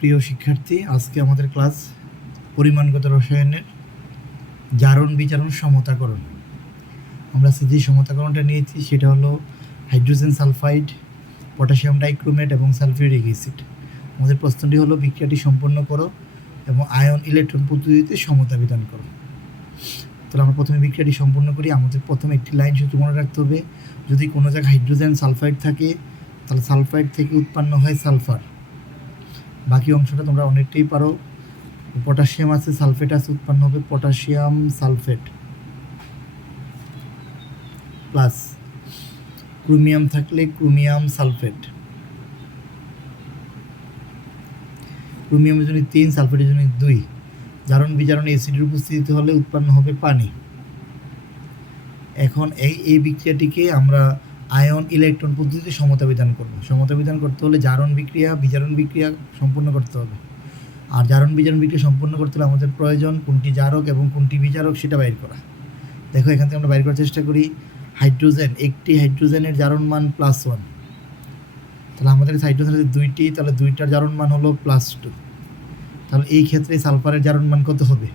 প্রিয় শিক্ষার্থী, আজকে আমাদের ক্লাস পরিমাণগত রসায়নের জারণ বিচারণ সমতাকরণ। আমরা যে সমতাকরণটা নিয়েছি সেটা হলো হাইড্রোজেন সালফাইড, পটাশিয়াম ডাইক্রোমেট এবং সালফিউরিক অ্যাসিড। আমাদের প্রশ্নটি হলো, বিক্রিয়াটি সম্পন্ন করো এবং আয়ন ইলেকট্রন পদ্ধতিতে সমতা বিধান করো। তাহলে আমরা প্রথমে বিক্রিয়াটি সম্পন্ন করি। আমাদের প্রথমে একটি লাইন শুধু মনে রাখতে হবে। যদি কোনো জায়গায় হাইড্রোজেন সালফাইড থাকে, তাহলে সালফাইড থেকে উৎপন্ন হয় সালফার। বাকি অংশটা তোমরা অনেকটাই পারো। পটাশিয়াম আছে, সালফেট আছে, উৎপন্ন হবে পটাশিয়াম সালফেট। প্লাস ক্রোমিয়াম থাকলে ক্রোমিয়াম সালফেট। ক্রোমিয়ামের জন্য তিন, সালফেটের জন্য দুই। জারণ বিজারণ অ্যাসিডের উপস্থিতিতে হলে উৎপন্ন হবে পানি। এখন এই এই বিক্রিয়াটিকে আমরা আয়ন, ইলেকট্রন পদ্ধতিতে সমতা বিধান করব। সমতা বিধান করতে হলে জারণ বিক্রিয়া, বিজারণ বিক্রিয়া সম্পূর্ণ করতে হবে। আর জারণ, বিজারণ বিক্রিয়া সম্পূর্ণ করতে হলে আমাদের প্রয়োজন কোনটি জারক এবং কোনটি বিজারক সেটা বাইর করা। দেখো, এখান থেকে আমরা বাইর করার চেষ্টা করি। হাইড্রোজেন, একটি হাইড্রোজেনের জারণ মান প্লাস ওয়ান তাহলে আমাদের কাছে হাইড্রোজেন আছে দুইটি, তাহলে দুইটার জারণ মান হলো প্লাস টু তাহলে এই ক্ষেত্রে সালফারের জারণ মান কত হবে?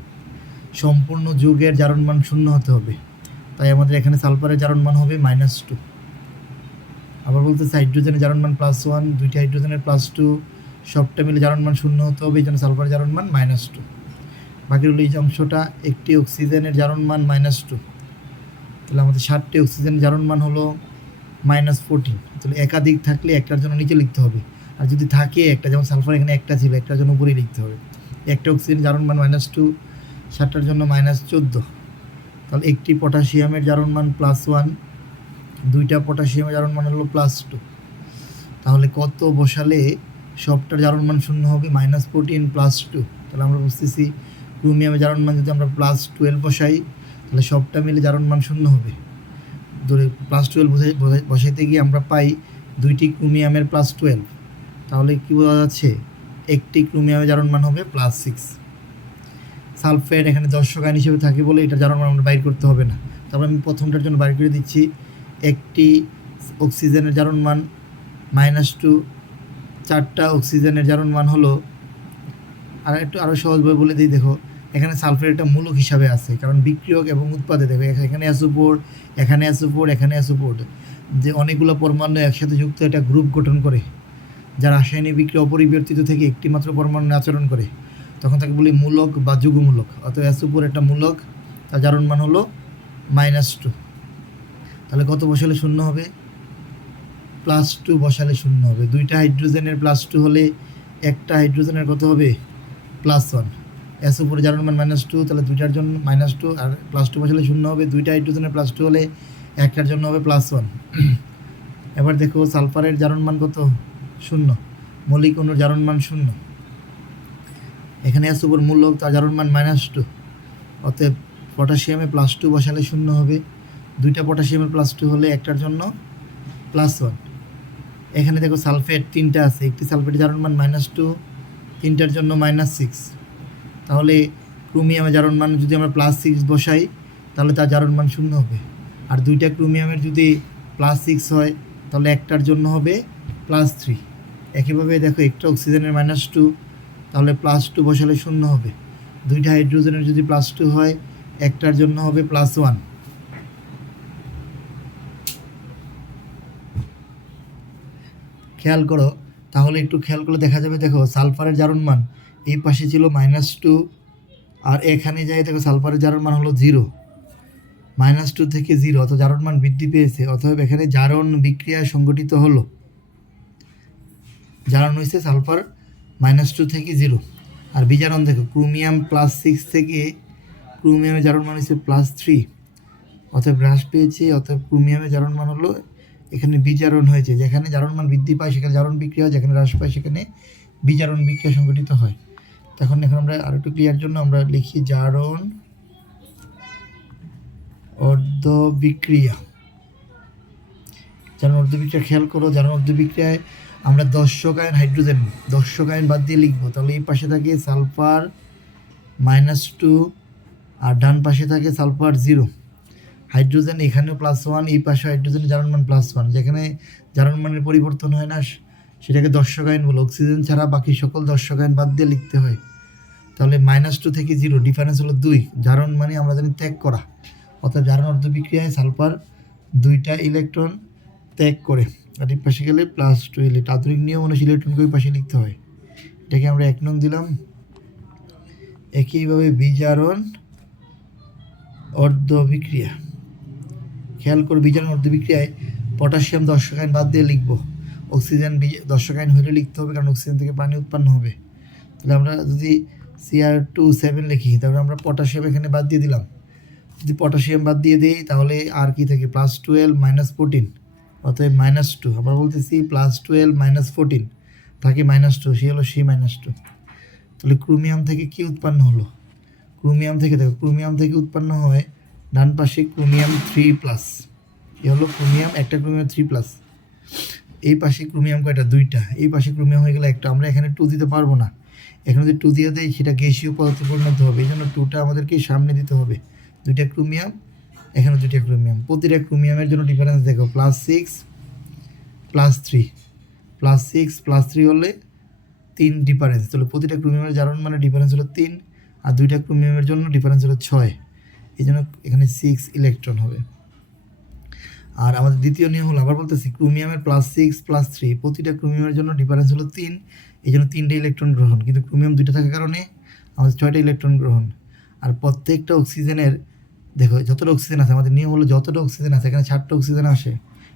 সম্পূর্ণ যুগের জারণ মান শূন্য হতে হবে। তাই আমাদের এখানে সালফারের জারণ মান হবে মাইনাস টু আবার বলতেছে হাইড্রোজেনের জারণ মান প্লাস ওয়ান দুইটি হাইড্রোজেনের প্লাস টু সবটা মিলে জারণ মান শূন্য হতে হবে এই জন্য সালফারের জারণ মান মাইনাস টু বাকি হলো এই অংশটা, একটি অক্সিজেনের জারণ মান মাইনাস টু তাহলে আমাদের ষাটটি অক্সিজেন জারণ মান হলো মাইনাস ফোরটিন তাহলে একাধিক থাকলে একটার জন্য নিচে লিখতে হবে। আর যদি থাকে একটা, যেমন সালফার এখানে একটা ছিল, একটার জন্য উপরেই লিখতে হবে। একটা অক্সিজেন জারণ মান মাইনাস টু ষাটটার জন্য মাইনাস চোদ্দ। তাহলে একটি পটাশিয়ামের জারণ মান প্লাস ওয়ান দুইটা পটাশিয়ামের জারণ মান হলো প্লাস টু তাহলে কত বসালে সবটার জারণ মান শূন্য হবে? মাইনাস ফোরটিন প্লাস টু তাহলে আমরা বুঝতেছি ক্রোমিয়ামের জারণ মান যদি আমরা প্লাস টুয়েলভ বসাই, তাহলে সবটা মিলে জারণ মান শূন্য হবে। ধরে প্লাস টুয়েলভ বসাইতে গিয়ে আমরা পাই দুইটি ক্রোমিয়ামের প্লাস টুয়েলভ তাহলে কি বোঝা যাচ্ছে? একটি ক্রোমিয়ামের জারণ মান হবে প্লাস সিক্স সালফেট এখানে দর্শক আইন হিসেবে থাকে বলে এটা জারণ মান আমরা বাইর করতে হবে না। তারপর আমি প্রথমটার জন্য বাইর করে দিচ্ছি। একটি অক্সিজেনের জারণ মান মাইনাস টু চারটা অক্সিজেনের জারণ মান হলো, আর একটু আরও সহজভাবে বলে দিই, দেখো, এখানে সালফেট একটা মূলক হিসাবে আছে, কারণ বিক্রিয়ক এবং উৎপাদে, দেখো এখানে অ্যাসোপোর এখানে অ্যাসোপোর এখানে অ্যাসোপোর যে অনেকগুলো পরমাণু একসাথে যুক্ত একটা গ্রুপ গঠন করে, যা রাসায়নিক বিক্রিয়া অপরিবর্তিত থেকে একটি মাত্র পরমাণু আচরণ করে। তখন তাকে বলি মূলক বা যুগমূলক অথবা অ্যাসোপোর একটা মূলক, তার জারণ মান হলো মাইনাস টু তাহলে কত বসালে শূন্য হবে? প্লাস টু বসালে শূন্য হবে। দুইটা হাইড্রোজেনের প্লাস টু হলে একটা হাইড্রোজেনের কত হবে? প্লাস ওয়ান এস উপরে জারণ মান মাইনাস টু তাহলে দুইটার জন্য মাইনাস টু আর প্লাস টু বসালে শূন্য হবে। দুইটা হাইড্রোজেনের প্লাস টু হলে একটার জন্য হবে প্লাস ওয়ান এবার দেখো সালফারের জারণ মান কত? শূন্য। মৌলিক অনুর জারণ মান শূন্য। এখানে এস উপর মূল্য, তার জারণ মান মাইনাস টু অতএব পটাশিয়ামে প্লাস টু বসালে শূন্য হবে। দুইটা পটাশিয়ামের প্লাস টু হলে একটার জন্য প্লাস ওয়ান এখানে দেখো সালফেট তিনটা আছে, একটি সালফেটের জারণ মান মাইনাস টু তিনটার জন্য মাইনাস সিক্স তাহলে ক্রোমিয়ামের জারণ মান যদি আমরা প্লাস সিক্স বসাই, তাহলে তার জারণ মান শূন্য হবে। আর দুইটা ক্রোমিয়ামের যদি প্লাস সিক্স হয়, তাহলে একটার জন্য হবে প্লাস থ্রি একইভাবে দেখো একটা অক্সিজেনের মাইনাস টু তাহলে প্লাস টু বসালে শূন্য হবে। দুইটা হাইড্রোজেনের যদি প্লাস টু হয়, একটার জন্য হবে প্লাস ওয়ান খেয়াল করো, তাহলে একটু খেয়াল করলে দেখা যাবে, দেখো সালফারের জারণ মান এই পাশে ছিল মাইনাস টু আর এখানে যাই দেখো সালফারের জারণ মান হলো জিরো মাইনাস টু থেকে জিরো অর্থাৎ জারণ মান বৃদ্ধি পেয়েছে, অতএব এখানে জারণ বিক্রিয়া সংগঠিত হলো। জারণ হয়েছে সালফার মাইনাস টু থেকে জিরো আর বিজারণ দেখো ক্রোমিয়াম প্লাস সিক্স থেকে ক্রোমিয়ামের জারণ মান হচ্ছে প্লাস থ্রি অতএব হ্রাস পেয়েছে, অতএব ক্রোমিয়ামের জারণ মান হলো এখানে বিজারণ হয়েছে। যেখানে জারণ মান বৃদ্ধি পায়, সেখানে জারণ বিক্রিয়া যেখানে হ্রাস পায়, সেখানে বিজারণ বিক্রিয়া সংঘটিত হয়। তখন এখন আমরা আরও একটু ক্লিয়ার জন্য আমরা লিখি জারণ অর্ধ বিক্রিয়া। জারণ অর্ধ বিক্রিয়া খেয়াল করো, জারণ অর্ধ বিক্রিয়ায় আমরা দর্শক আয়ন, হাইড্রোজেন, দর্শক আয়ন বাদ দিয়ে লিখব। তাহলে এই পাশে থাকে সালফার মাইনাস টু আর ডান পাশে থাকে সালফার জিরো। হাইড্রোজেন এখানেও প্লাস ওয়ান এই পাশে হাইড্রোজেনের জারণ মান প্লাস ওয়ান যেখানে জারণ মানের পরিবর্তন হয় না, সেটাকে দর্শকায়ন বলো। অক্সিজেন ছাড়া বাকি সকল দর্শকায়ন বাদ দিয়ে লিখতে হয়। তাহলে মাইনাস টু থেকে জিরো ডিফারেন্স হলো দুই। জারণ মানে আমরা জানি ত্যাগ করা। অর্থাৎ জারণ অর্ধ বিক্রিয়ায় সালফার দুইটা ইলেকট্রন ত্যাগ করে। আর এই পাশে গেলে প্লাস টু ইলেক্ট আধুনিক নিয়ম অনুযায়ী ইলেকট্রনকে ওই পাশে লিখতে হয়। এটাকে আমরা এক নং দিলাম। একইভাবে বিজারণ অর্ধ বিক্রিয়া। খেয়াল করে বিজারণ অর্ধ বিক্রিয়ায় পটাশিয়াম দর্শক আইন বাদ দিয়ে লিখব। অক্সিজেন বি- দর্শক আইন হলে লিখতে হবে কারণ অক্সিজেন থেকে পানি উৎপন্ন হবে। তাহলে আমরা যদি সিআর টু সেভেন লিখি, তাহলে আমরা পটাশিয়াম এখানে বাদ দিয়ে দিলাম। যদি পটাশিয়াম বাদ দিয়ে দিই, তাহলে আর কি থাকে? প্লাস টুয়েলভ মাইনাস ফোরটিন অতএব মাইনাস টু আমরা বলতেছি প্লাস টুয়েলভ মাইনাস ফোরটিন থাকে মাইনাস টু সে হলো সি মাইনাস টু তাহলে ক্রোমিয়াম থেকে কি উৎপন্ন হলো? ক্রোমিয়াম থেকে দেখো ক্রোমিয়াম থেকে উৎপন্ন হয় ডান পাশে ক্রোমিয়াম থ্রি প্লাস। এ হলো ক্রোমিয়াম, একটা ক্রোমিয়াম থ্রি প্লাস। এই পাশে ক্রোমিয়াম কয়টা? দুইটা। এই পাশে ক্রোমিয়াম হয়ে গেলে একটা। আমরা এখানে টু দিতে পারব না। এখানে যদি টু দিয়ে দেয় সেটা গ্যাসীয় পদার্থে পরিণত হবে। এই জন্য টুটা আমাদেরকে সামনে দিতে হবে। দুইটা ক্রোমিয়াম, এখানে দুইটা ক্রোমিয়াম। প্রতিটা ক্রোমিয়ামের জন্য ডিফারেন্স দেখো। Plus six plus three plus six plus three হলে তিন ডিফারেন্স তাহলে প্রতিটা ক্রোমিয়ামের জারণ মানে ডিফারেন্স হলো তিন, আর দুইটা ক্রোমিয়ামের জন্য ডিফারেন্স হলো ছয়। এই জন্য এখানে সিক্স ইলেকট্রন হবে। আর আমাদের দ্বিতীয় নিয়ম হলো, আবার বলতেছি ক্রোমিয়ামের প্লাস সিক্স প্লাস থ্রি প্রতিটা ক্রোমিয়ামের জন্য ডিফারেন্স হলো তিন এই জন্য তিনটে ইলেকট্রন গ্রহণ। কিন্তু ক্রোমিয়াম দুইটা থাকার কারণে আমাদের ছয়টা ইলেকট্রন গ্রহণ। আর প্রত্যেকটা অক্সিজেনের দেখো, যতটা অক্সিজেন আছে, আমাদের নিয়ম হলো যতটা অক্সিজেন আছে, এখানে ষাটটা অক্সিজেন আসে।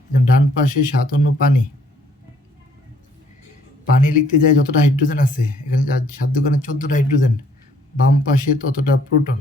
যেমন ডান পাশে সাতান্ন পানি। পানি লিখতে যায় যতটা হাইড্রোজেন আছে, এখানে সাত দোকানে চোদ্দোটা হাইড্রোজেন বাম পাশে ততটা প্রোটন